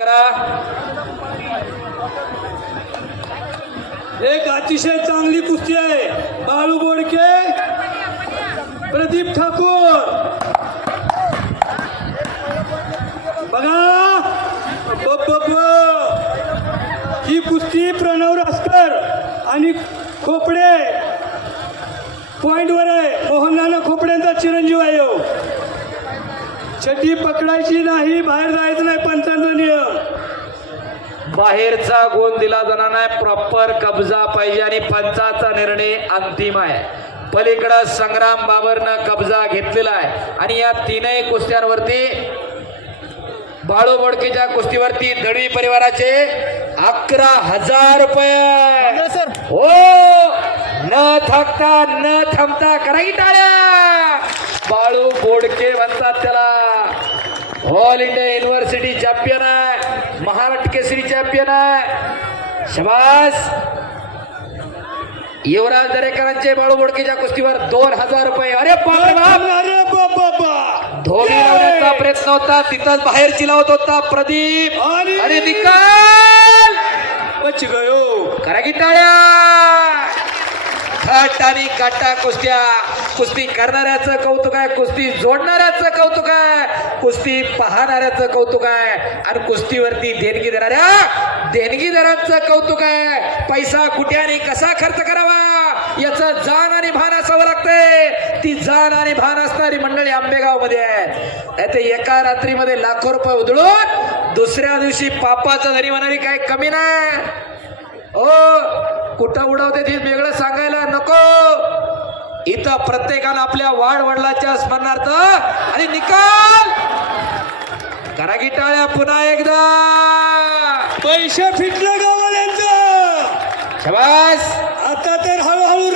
करा. एक अतिशय चांगली कुस्ती आहे. बाळू बोडके प्रदीप ठाकूर. बघा. ही कुस्ती प्रणव रासकर आणि खोपडे. पॉइंटवर आहे. मोहननाना खोपड्यांचा चिरंजीव आहे हो. छटी पकडायची नाही बाहेर जायचं नाही पंचांचा नियम बाहेरचा गुण दिला जाणार नाही प्रॉपर कब्जा पाहिजे आणि पंचाचा निर्णय अंतिम आहे. पलीकडं संग्राम बाबरनं कब्जा घेतलेला आहे. आणि या तीनही कुस्त्यांवरती बाळू बोडकेच्या कुस्तीवरती दळवी परिवाराचे अकरा हजार रुपये. हो न थकता न थांबता करा की टाळ्या बाळू बोडके म्हणतात त्याला. ऑल इंडिया युनिव्हर्सिटी चॅम्पियन आहे. महाराष्ट्र केसरी चॅम्पियन आहे. शबास. युवराज दरेकरांचे बाळू बोडकेच्या कुस्तीवर दोन हजार रुपये. अरे अरे धोबी लावण्याचा प्रयत्न होता. तिथंच बाहेर चिलावत होता प्रदीप. आणि निकाल. गयो. करा की टाळ्या खट आणि काटा कुस्त्या. कुस्ती करणाऱ्याचं कौतुक आहे कुस्ती जोडणाऱ्याचं कौतुक आहे कुस्ती पाहणाऱ्याचं कौतुक आहे. आणि कुस्तीवरती देणगी देणाऱ्या देणगीदारांचं कौतुक आहे. पैसा कुठे आणि कसा खर्च करावा? याचं जाण आणि भान असावं लागतंय. ती जाण आणि भान असणारी मंडळी आंबेगावमध्ये आहे ते एका रात्रीमध्ये लाखो रुपये उधळून दुसऱ्या दिवशी पापाचं धरी म्हणारी काय कमी नाही. ओ कुठं उडवते ते वेगळं सांगाय नको. इथं प्रत्येकानं आपल्या वाढ वडिलाच्या स्मरणार्थ आणि निकाल. करा की टाळ्या पुन्हा एकदा. पैसे फिटलं गावाल्यांचं शबास. आता तर हळूहळू